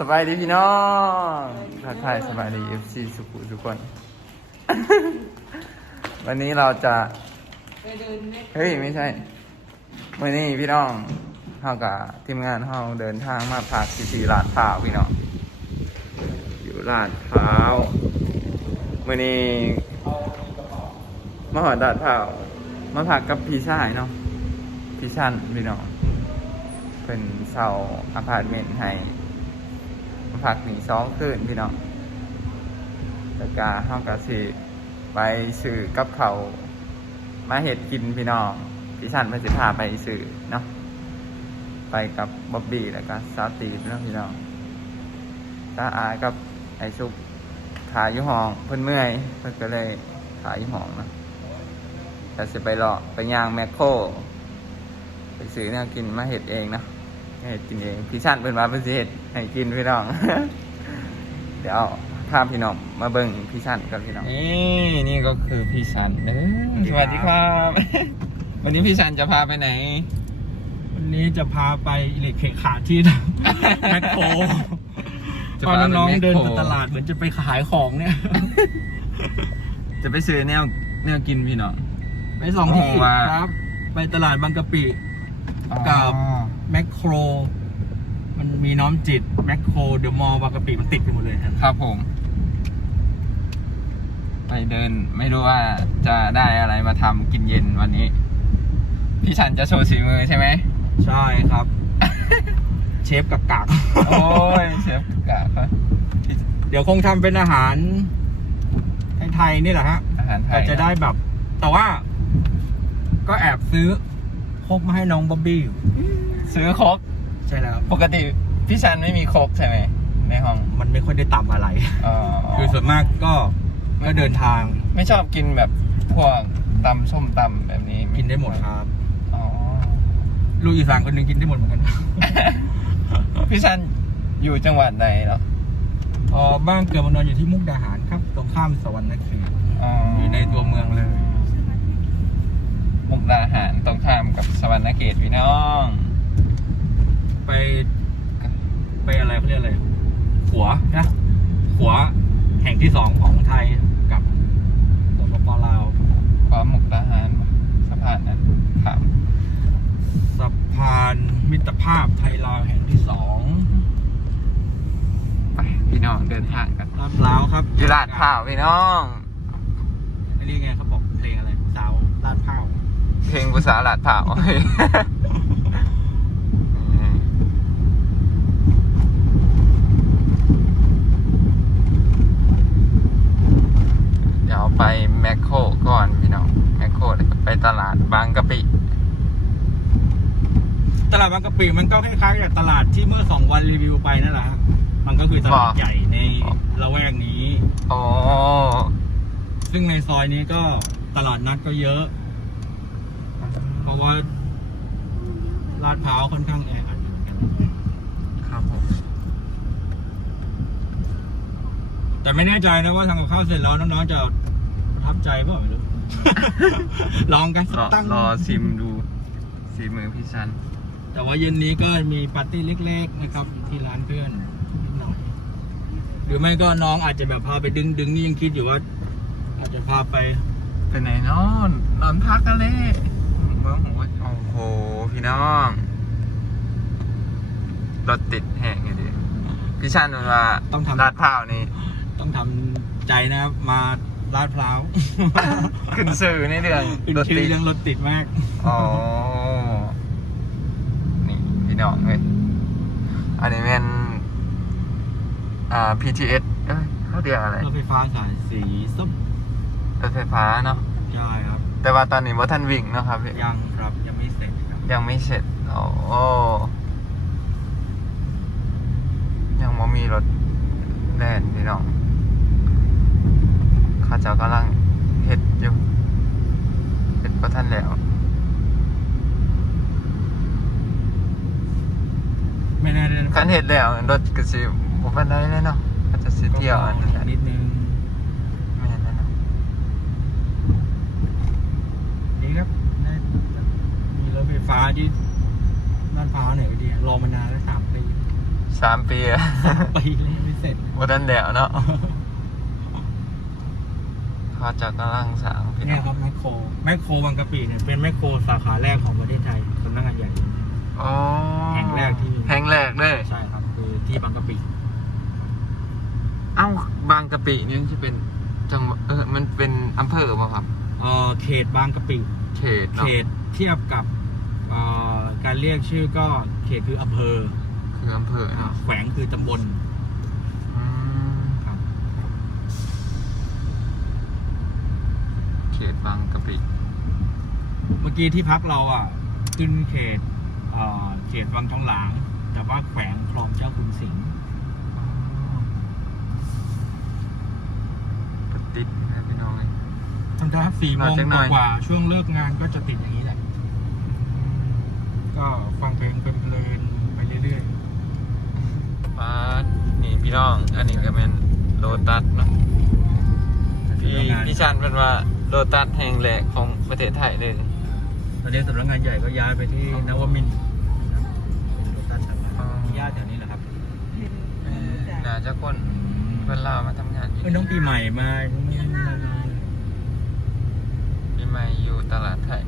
สบายดีพี่น้องทักทายสบายดี FC สุขุทุกคน วันนี้เราจะเฮ้ย ไม่ใช่วันนี้พี่น้องเท่ากับทีมงานเราเดินทางมาพักที่ที่ลาดพร้าวพี่น้อง อยู่ลาดพร้าววันนี้มาหอดลาดพร้าวมาพักกับพี่ชายเนาะ พี่ชันพี่น้องเป็นเสาอพาร์ตเมนต์ให้ พักหนึ่งสองคืนพี่น้องแล้วก็ห้องกะสิไปซื้อกับเขามาเห็ดกินพี่น้องพี่ชันเพื่อจะพาไปซื้อเนาะไปกับบ๊อบบี้แล้วก็ซาตีเนาะพี่น้องตาอากับไอซุปขายอยู่ห้องเพิ่นเมื่อยเพิ่นก็เลยขายอยู่ห้องนะแต่จะไปรอไปย่างแมคโครไปซื้อเนี่ยกินมาเห็ดเองนะ เห็ดกินเองพี่ชันเป็นมาเป็นสิเห็ดให้กินพี่น้อง เดี๋ยวพาพี่น้องมาเบิ่งพี่ชันกับพี่น้อง นี่นี่ก็คือพี่ชันเด้อสวัสดีครับ วันนี้พี่ชันจะพาไปไหน วันนี้จะพาไปอิเล็กเคขาที่ แมคโครจะตอนพาไปน้องแมคโครๆเดินไปตลาดเหมือนจะไปขายของเนี่ยจะไปซื้อแนวแนวกินพี่น้อง ไปสองที่โอ้ว่า ครับ ไปตลาดบางกะปิกับ แมคโคร มันมีน้อมจิตแมคโครเดอะมอลล์บางกะปิมันติดกันหมดเลยครับครับผม ไปเดินไม่รู้ว่าจะได้อะไรมาทำกินเย็นวันนี้ พี่ชันจะโชว์สีมือใช่ไหม ใช่ครับ เชฟกับกากโอ้ยเชฟกะครับเดี๋ยวคงทำเป็นอาหารไทยๆนี่แหละฮะ อาหารไทแต่ยจะได้แบบ แต่ว่า ก็แอบซื้อ ครบมาให้น้องบ๊อบบี้อยู่ซื้อโครกใช่แล้ว ปกติพี่ชันไม่มีโครกใช่ไหมในห้องมันไม่ค่อยได้ต่ำอะไรอ๋อคือส่วนมากก็ก็เดินทาง ไม่ชอบกินแบบพวกตำส้มตำแบบนี้กินได้หมดครับอ๋อลูกอีสานคนหนึ่งกินได้หมดเหมือนกันพี่ชันอยู่จังหวัดไหนเหรออ๋อบ้านเกิดมานอนอยู่ที่มุกดาหารครับ ตรงข้ามสวรรค์นครอ๋อออยู่ในตัวเมืองเลย มุกดาหารตรงข้ามกับสวรรณเขตพี่น้อง ไป ไปอะไรเขาเรียกอะไรขัวนะขัวแห่งที่สองของไทยกับสปปลาวความมุกดาหารสะพานนั้นครับสะพานมิตรภาพไทยลาวแห่งที่สองไปพี่น้องเดินทางกันลาดพร้าวครับอยู่ลาดพร้าวพี่น้อง อันนี้ไงเขาบ เพลงภาษาลาดพร้าวเดี๋ยวไปแมคโครก่อนพี่น้องแมคโครแล้วก็ไปตลาดบางกะปิ ตลาดบางกะปิมันก็คล้ายๆกับตลาดที่เมื่อสองวันรีวิวไปนั่นแหละฮะมันก็คือตลาดว่าใหญ่ในละแวกนี้โอ้ซึ่งในซอยนี้ก็ตลาดนัดก็เยอะ เพราะว่าลาดพร้าวค่อนข้างแออัดเหมือนกันครับผมแต่ไม่แน่ใจนะว่าทำกับข้าวเสร็จแล้วน้องๆจะประทับใจเปล่าไม่รู้ ลองกันสัรกอตั้งรอซิมดูสีมือพี่ชัน แต่ว่าเย็นนี้ก็มีปาร์ตี้เล็ก ๆ นะครับ ที่ร้านเพื่อนนิดหน่อย หรือไม่ก็น้องอาจจะแบบพาไปดึงดึงนี่ยังคิดอยู่ว่า อาจจะพาไปไปไหนนอนนอนพักกันเลย เมืองหัวโอ้โห พี่น้องรถติดแห้งไงดิพี่ชันมันว่าต้องทำ ลาดพร้าวนี่ ต้องทำใจนะครับมาลาดพร้าวขึ้นสื่อในเรื่องขึ้นรถชื่ติอด เรื่องรถติดมาก อ๋อ นี่ พี่น้องเลยอันนี้เป็นอ่า PTS เอ้ยเขาเรียกอะไรรถไฟฟ้าสายสีส้มรถไฟฟ้าเนาะ ใช่ครับ แต่ว่าตอนนี้ว่าท่านวิ่งเนาะครับพี่ยังครับยังไม่เสร็จครับยังไม่เสร็จโอ้ยังไม่มีรถแล่นพี่น้องเข้าเจ้ากำลังเห็ดอยู่เห็ดก็ท่านแล้วไม่แน่เลยคันเห็ดแล้วรถก็สิบ่ปานใดเลยเนาะก็จะสิเที่ยวอันนั้นแหละนิดนึง ไม่เห็นแล้วเนาะ ดีครับได้มีรถไฟฟ้า ที่ลาดพร้าวหน่อยก็ดีรอมานานแล้วสามปีสสามปีอะ ปีเลยไม่เสร็จ วันนั้นแล้วเนาะเขาจะกำลังสร้างพี่น้เนี่อยงครับแมคโครแมคโครบางกะปิเนี่ยเป็นแมคโครสาขาแรกของประเทศไทยสำนักงานใหญ่ อ๋อแห่งแรกที่แห่งแรกเลยใช่ครับ คือที่บางกะปิเอ้าบางกะปินี่ที่เป็นจังหวัดเออมันเป็นอำเภอเปล่าครับ เอ่อเขตบางกะปิ เขตเขเนาะตเทียบกับ เอ่อการเรียกชื่อก็เขตคืออำเภอคืออำเภอเนาะแขวงคือตำบลอืมครับเขตบางกะปิเมื่อกี้ที่พักเราอะขึ้นเขตเอ่อเขตวังทองหลาง แต่ว่าแขวงคลองเจ้าคุณสิงห์ปฏิดนะพี่น้อง ทำได้สี่โมงมาจังหน่อย กว่าๆช่วงเลิกงานก็จะติดอย่างนี้แหละ ก็ฟังเพลงเพลินๆไปเรื่อยป้าดนี่พี่น้อง อันนี้ก็เป็นโลตัสเนาะๆพี่สำนักงานพี่ชันเป็นว่าโลตัสแห่งแรกของประเทศไทยเลยตอนนี้สำนักงานใหญ่ก็ย้ายไปที่นวมินทร์นะครับเป็นโลตัสสาขามีญาติแถวนี้เหรอครับเออน่าจะคนเวลามาทำงานอยู่เอ้ยน้องปีใหม่มาปีใหม่อยู่ตลาดไทย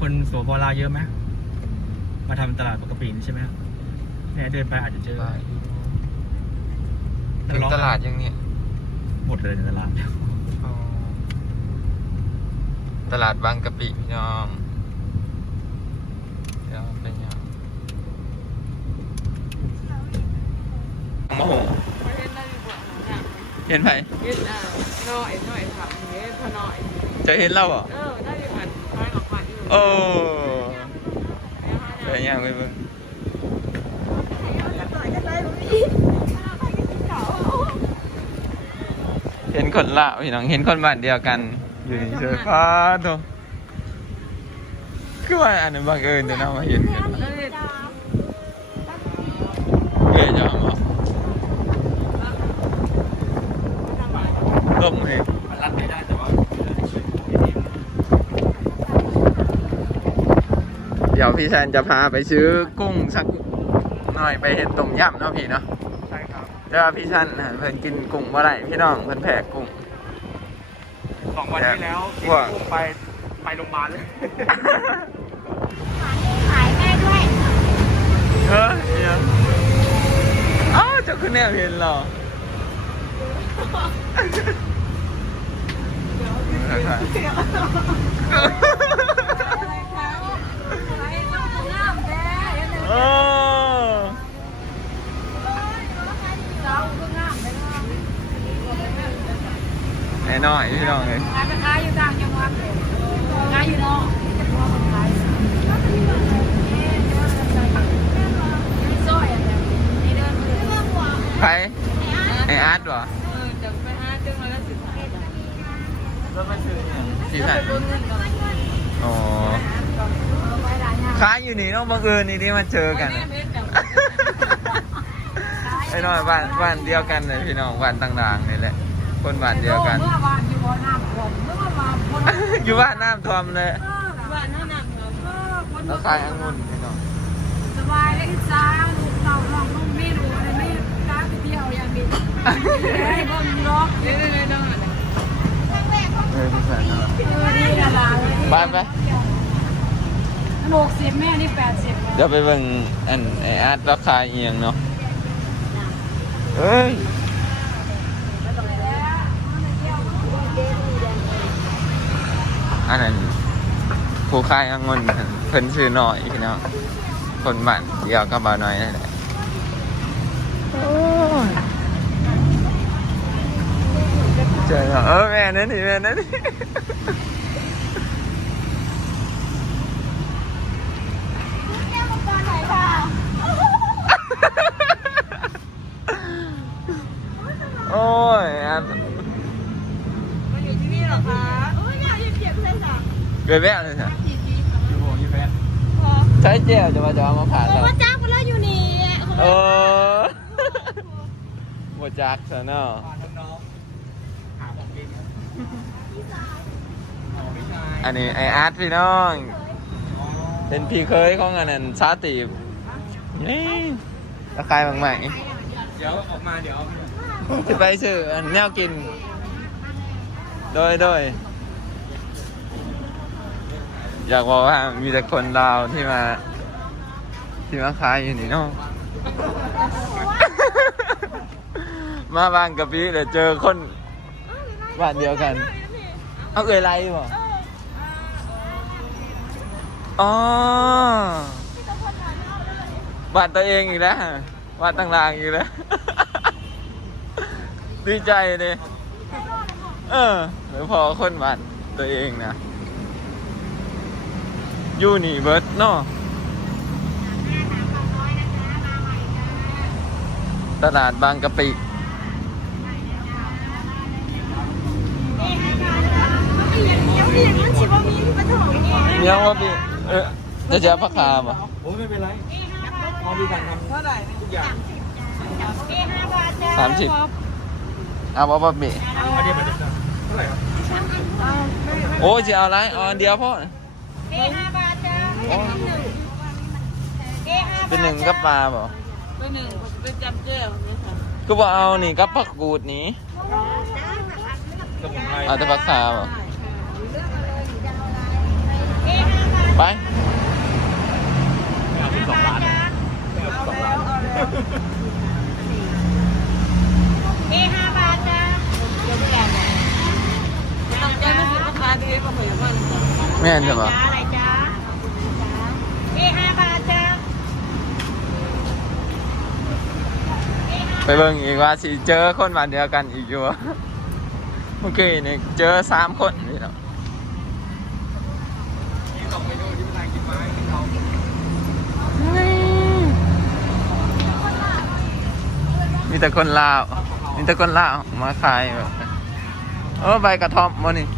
คนสวปลาวเยอะไหมมาทำตลาดปกตินี่ใช่ไหมครับเนี่ยเดินไปอาจจะเจอไปถึงตลาดยังเนี่ยหมดเลยในตลาดอ๋อตลาดบางกะปิพี่น้องเดี๋ยวเป็นยังโมโหประเทศได้ดีกว่าหนูอยากเห็นไหมเฮ็ดอ่าน้อยน้อยถามเฮ็ดพอน้อยจะเห็นเราเหรอเออ โอ้ไปยังไปเบิ่งเห็นคนละพี่น้องเห็นคนบ้านเดียวกัน อยู่นี่เฉยฟ้าโตคือว่าอันนั้นบังเอิญแต่เนามาเห็นกันเฮ้ยจะเอามาต้มเลย มันรัดไม่ได้แต่ว่า เดี๋ยวพี่แซนจะพาไปซื้อกุ้งสักหน่อยไปเห็ดต้มยำเนาะพี่เนาะใช่ครับเดี๋ยวพี่ชันน่ะเพิ่นกินกุ้งบ่ได้พี่น้องเพิ่นแพ้กุ้งสองวันที่แล้วว่าไปไปโรงพยาบาลเลยขายแม่ด้วยเฮ้ยเหี้ยอ้าวเจ้าคือแนวเห็นเหรออะไรคะขายต้องตรงน้ำแท้เดี๋ยวหนึ่ง โอ้ สาวตรงน้ำเลย แน่น้อยพี่น้องเลยขายไปขายอยู่ต่างจังหวัดเลยขายอยู่นอกพอมันขายซอยอะไรนี่เดินมาเลยใครไออาร์ตเหรอเออจะไปหาจึงมาแล้วสิถ่ายพี่ชันไปบนเงินก่อนอ๋อค้าอยู่นี่เน้องบังเอิญนี่ที่มาเจอกันแม่น่ะเฮ็ดจังไอ้น้อยบ้านบ้านเดียวกันเลยพี่น้องบ้านต่างๆนี่แหละ คนบ้านเดียวกัน เมื่อวานอยู่บ่อน้ำผมเมื่อวานคนอยู่บ้านน้ำท่วมเลยบ้านนั่นน่ะเนาะแล้วขายองุ่นพี่น้องสบายเลยจ้าลูกเต่าลองลูกไม่รู้อะไรไม่กล้าไปเที่ยวอย่างนี้ได้บ่มีล็อกเดี๋ยวๆๆๆเออพี่ชันเออดีละลายบ้านไปหกสิบแม่นี่แปดสิบเดี๋ยวไปเบิ่งอันไออาร์ตราคาเอียงเนาะเอ้ย อันนั้นผู้ค่ายองุ่นเพิ่นซื้อหน่อยพี่น้องคนบ้านเดียวก็บ่าวน้อยนั่นแหละโอ้ยเจอแล้วเออแม่นั่นนี่แม่นั่นนี่โอ้ยอัน มาอยู่ที่นี่เหรอคะ เกิดแม่เลยใช่อยู่โหอยู่แฟนใช้เจลจะมาจะเอามาผ่านเราว่าจ้างไปแล้วอยู่นี่เออหมดจักซะเนาะบ้านน้องๆหาของกินครับอ๋อไม่ใช่อันนี้ไออาร์ตพี่น้อง เป็นพี่เคยของอันนั้นชาติบนี่ราคายบางใหม่เดี๋ยวออกมาเดี๋ยวจะไปซื้ออันแนวกิน โดยโดย อยากบอกว่ามีแต่คนลาวที่มา ที่มาขายอยู่นี่เนาะ มาบางกะปิเดี๋ยวเจอคนบ้านเดียวกัน เอาเอ่ยไรบ่อ๋อบ้านตัวเองอีกแล้วบ้านตั้งรางอีกแล้วดีใจเลยเออหรือพอคนบ้านตัวเองนะ อยู่นี่เบิร์ดเนาะตลาดบางกะปิยังว่าพี่เออจะเจอพักคาบ่โอ้ยไม่เป็นไรพอมีการทำเท่าไหร่ทุกอย่างสามสิบเอาบ่บะหมี่อันนี้มันจะเท่าไหร่ครับโอ้ยจะเอาอะไรเอาอันเดียวพ่อเอ้ห้าบาทจ้าโอ้เอ้ห้าเป็นหนึ่งกับปลาบ่ไปหนึ่งไปจำเจ้าเนี่ยค่ะก็บอกเอานี่กับผักกูดนี้สมุนไพรเอาแต่ผักคาบ่เอ้ห้าบาทไปเอาเป็นสองล้านสองล้านเอ้ห้าบาทจ้าต้องแจ้งลูกศิษย์ลูกค้าที่เขาเหมือนว่าแม่นจะบ่จ้าอะไรจ้าเอ้ห้าบาทจ้า ไปเบิ่งอีกว่าสิเจอคนบ้านเดียวกันอีกอยู่วะเมื่อกี้นี่เจอสามคนนี่เนาะนี่สองเมนูที่เป็นทางกินไม้กินเขามีแต่คนลาว มีแต่คนลาว มาขายแบบเออใบกระท่อมมานี่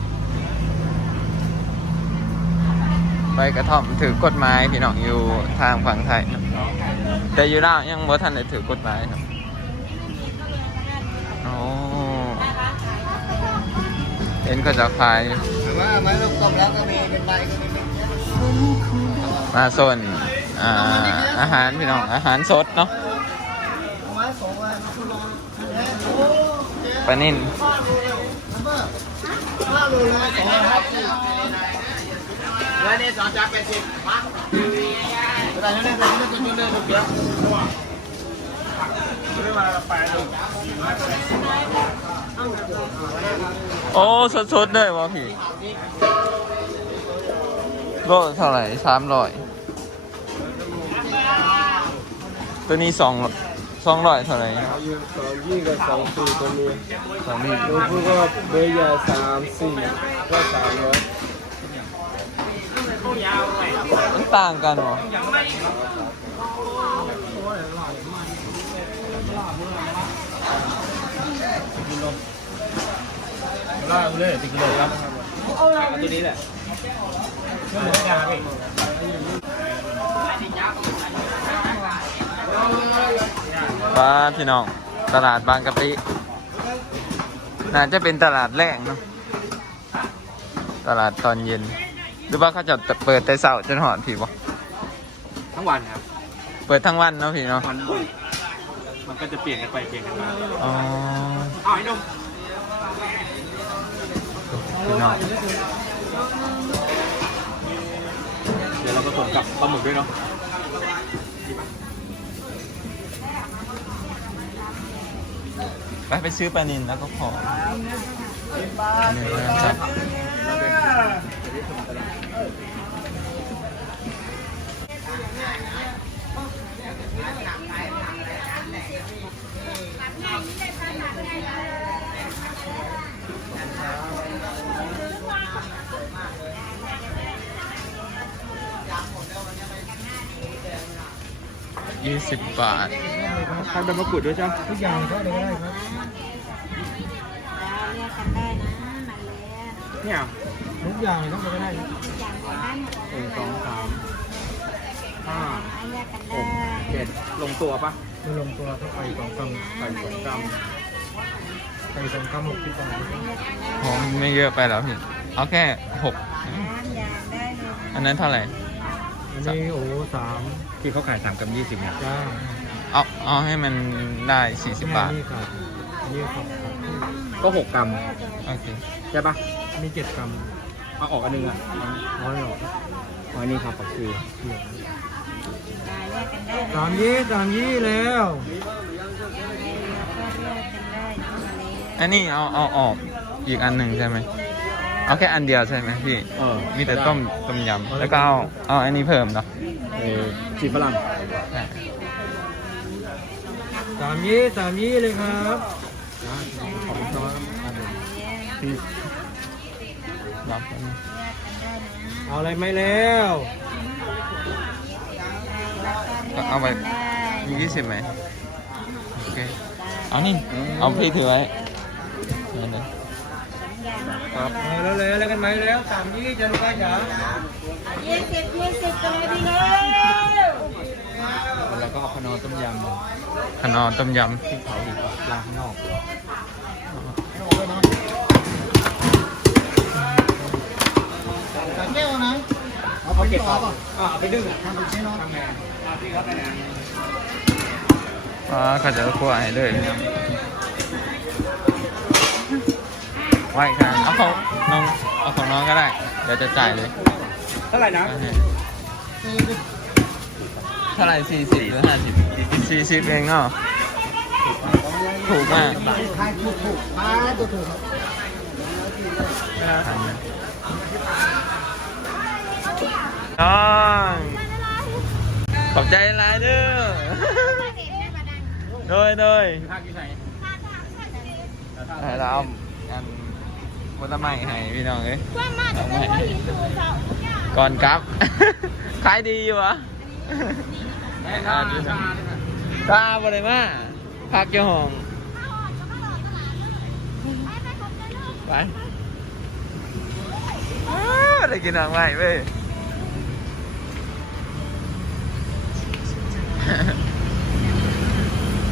ใบกระท่อมถือกฎหมายพี่น้องอยู่ทางฝั่งไทยนะแต่อยู่ลาวยังบ่ทันได้ถือกฎหมายนะ เห็นเขาจะขายว่ามันลูกกลมแล้วก็มีเป็นใบก็มีเป็นมาโซนอ่าอาหารพี่น้องอาหารสดเนาะปลานิ่นห้าโลเลยสองร้อยห้าสิบแล้วนี่สองจากแปดสิบมาแต่เนี่ยเนี่ยเนี่ยคุณยุ่งเลยถูกเยอะ โอ้สดๆเลยวะพี่โลเท่าไหร่สามร้อยตัวนี้สองสองร้อยเท่าไหร่อายุสองยี่กับสองสี่ตัวนี้สองนี่ลูกก็เบย์ยาสามสี่ก็สามร้อยมันต่างกันเหรอ ล่าเลยติดกิโลครับเอาตัวนี้แหละไม่เหมือนกันพี่ป้าพี่น้อง ตลาดบางกะปิ น่าจะเป็นตลาดแรกเนาะ ตลาดตอนเย็น หรือว่าเขาจะเปิดแต่เช้าจนหอดพี่บ่ทั้งวันครับ เปิดทั้งวันเนาะพี่เนาะ มันก็จะเปลี่ยนกันไปเปลี่ยนกันมาอ๋อ เอาไอ้นม พี่น้องเดี๋ยวเราผสมกับปลาหมึกด้วยเนาะไปไปซื้อปลานินแล้วก็พออันนี้นะครับ ยี่สิบบาททานใบมะกรูดด้วยใช่ไหมทุกอย่างก็ได้ครับเรียกกันได้นะมาแล้วเนี่ยทุกอย่างต้องไปได้อย่างได้หมดหนึ่งสองสามห้าเรียกกันหได้กเจ็ดลงตัวปะไม่ลงตัวก็ไปสองกำใส่สองกรัม ไปสองกำหกสิบบาทโหไม่เยอะไปแล้วพี่ เอาแค่หกน้ำยางได้เลยอันนั้นเท่าไหร่ อันนี้โอ้สามที่เขาขายสามกรัมยี่สิบเนี่ยจ้าเอาเอาให้มันได้สี่สิบบาท นี่ครับนี่ครับก็หกกรัมโอเคใช่ปะมีเจ็ดกรัมเอาออกอันหนึงอะเอาไม่ออกเอาอันนี้ครับปักคือสามยี่สามยี่แล้ว อันนี้เอาเอาออกอีกอันหนึ่งใช่ไหมเอาแค่อันเดียวใช่ไหมพี่เออมีแต่ต้มต้มยำแล้วก็เอาเอาอันนี้เพิ่มเนาะเออสีฝรั่งใช่สามยี่สามยี่เลยครับขอบคุณครับพี่รับแล้วนะเอาอะไรไหมแล้วก็เอาไปมียี่สิบไหมโอเคเอานี่เอาพี่ถือไว้เดี๋ยวนะ ครับแล้วแล้วแล้วกันไหมแล้วสามยี่จะลูกค้าจ๋ายี่สิบยี่สิบกันเลยดีเลยแล้วก็เอาขนมต้มยำขนอต้มยที่เขาดีกว่าล้างข้างนอกแก้วนะเอาเก็บต่ออ่าไปดึงอะทำไงำอ๋อเขาจะคั่วให้เลยไว้ครับ เอาของน้องเอาของน้องก็ได้ เดี๋ยวจะจ่ายเลยเท่าไหร่นะเอาให้เท่าไหร่สี่สิบหรือห้าสิบสี่สิบเองเนาะถูกมากขายถูกถูกขายถูกถูกน้องขอบใจหลายเด้อโดยโดยภาค ผลไม้ให้พี่น้องเอ้ยว่ามาจะเป็นว่าหินสูเสาก่อนกลับ ขายดีอยู่วะแม่ข้าชาตาบ่ได้มาพักอยู่ห้องไปอ้าวได้กินหนังใหม่เว้ย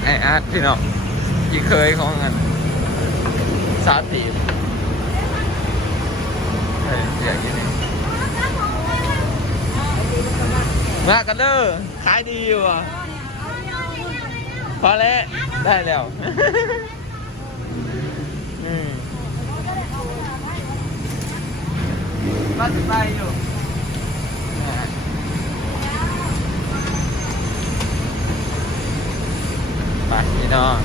ไออาร์ตพี่น้องอีเคยของอันซาตี บเฮ้ยเสียกินนี่มากันเด้อขายดีอยู่อะพอแล้วได้แล้วอืมาสิไปอยู่ไปพี่น้อง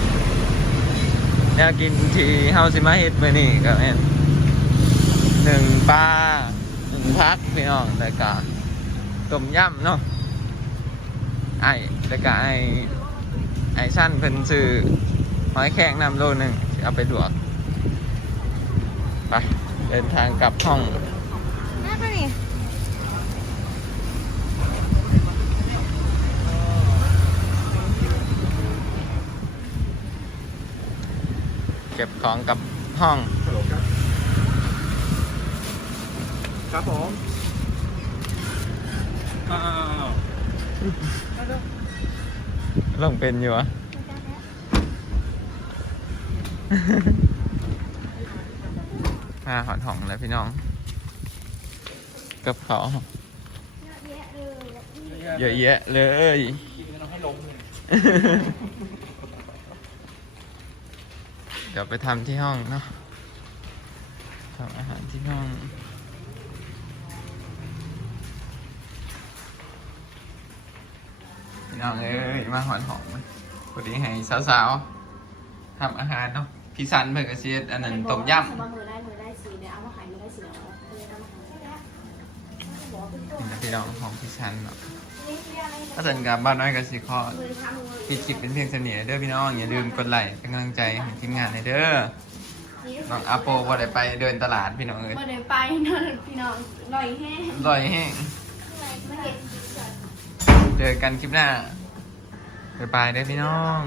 แนวกินที่เฮาสิมาเฮ็ดมื้อนี้ก็แม่น หนึ่งปลาหนึ่งพักพี่น้องแล้วก็ต้มยำเนาะไอ้แล้วก็ไอ้ไอ้ชั้นเพิ่นซื้อหอยแครงนำโลหนึ่งเอาไปลวกไปเดินทางกลับห้องน่าไปนี่เก็บของกลับห้อง ครับผมอ้าวลงเป็นอยู่วะ มาหอดห้องแล้วพี่น้องกับเขาวเยอะแยะเลยกินกันเอาให้ล้มเลยเดี๋ยวไปทำที่ห้องเนาะทำอาหารที่ห้อง พี่น้องเอ้ยมาหอนหอมพอดีให้สาวๆทำอาหารเนาะพี่สันเพิ่งกระเซียดอันนั้นต้มยำมามือได้มือได้สีเนี่ยเอามาขายมือได้สีแล้วเลยเอามาขายนี่นะพี่น้องของพี่ชันเนาะถ้าสนกับบ้านน้อยกับสิคอปิดคลิปเป็นเพียงเสน่ห์เด้อพี่น้องอย่าลืมกดไลค์เป็นกำลังใจให้ทีมงานในอยเด้อน้องอาโปว่าได้ไปเดินตลาดพี่น้องเอ้ยเมื่อเดินไปนอนพี่น้องลอยแห้งลอยแห้งเจอกันคลิปหน้าบ๊ายบายเด้อพี่น้อง